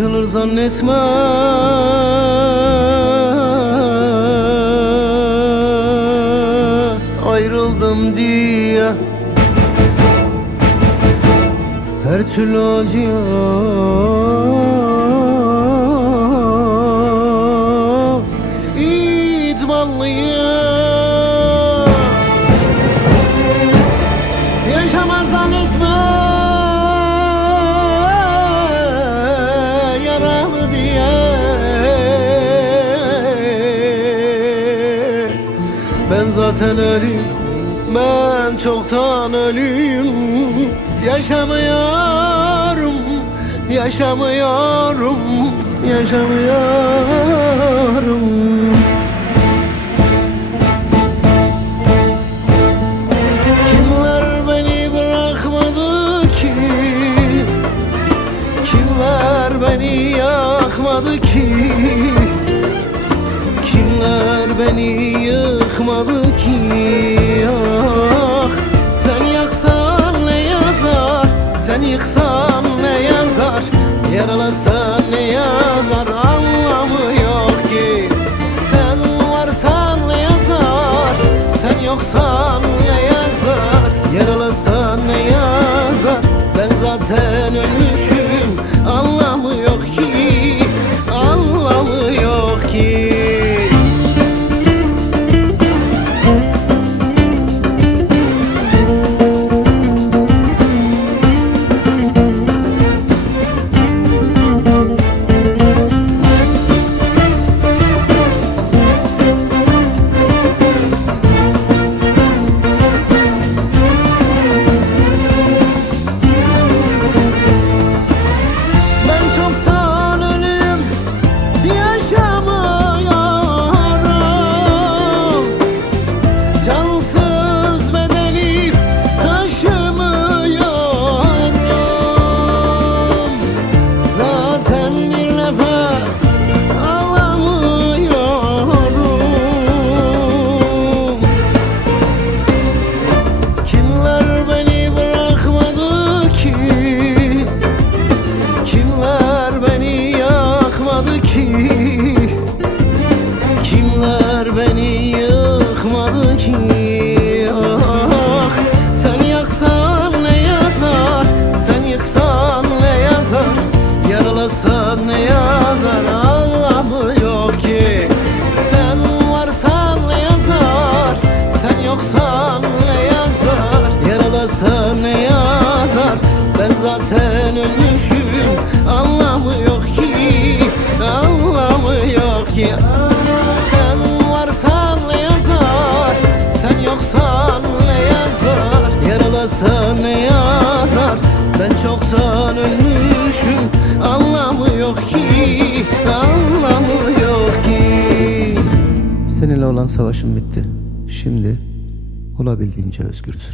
yıkılır zannetme. Ayrıldım diye her türlü acıya idmanlıyım. Yaşamaz zannetme yaramı diye. Ben zaten ölüyüm, ben çoktan ölüyüm. Yaşamıyorum, yaşamıyorum, yaşamıyorum. Kimler beni bırakmadı ki? Kimler beni yakmadı ki? Kimler beni yıkmadı ki? Ah, sen yaksan ne yazar, sen yıksan ne yazar, yaralasan ne yazar, anlamı yok ki. Sen varsan ne yazar, sen yoksan ne yazar, yaralasan ne yazar. Ben zaten ölmüşüm, anlamı yok ki, anlamı yok ki. Kimler beni yıkmadı ki? Ah, sen yaksan ne yazar, sen yıksan ne yazar, yaralasan ne yazar, anlamı yok ki. Sen varsan ne yazar, sen yoksan ne yazar, yaralasan ne yazar. Ben zaten ölmüşüm, anlamı yok ki, anlamı yok ki. Sen varsan ne yazar, sen yoksan ne yazar, yaralasan ne yazar. Ben çoktan ölmüşüm, anlamı yok ki, anlamı yok ki. Seninle olan savaşım bitti. Şimdi olabildiğince özgürüz.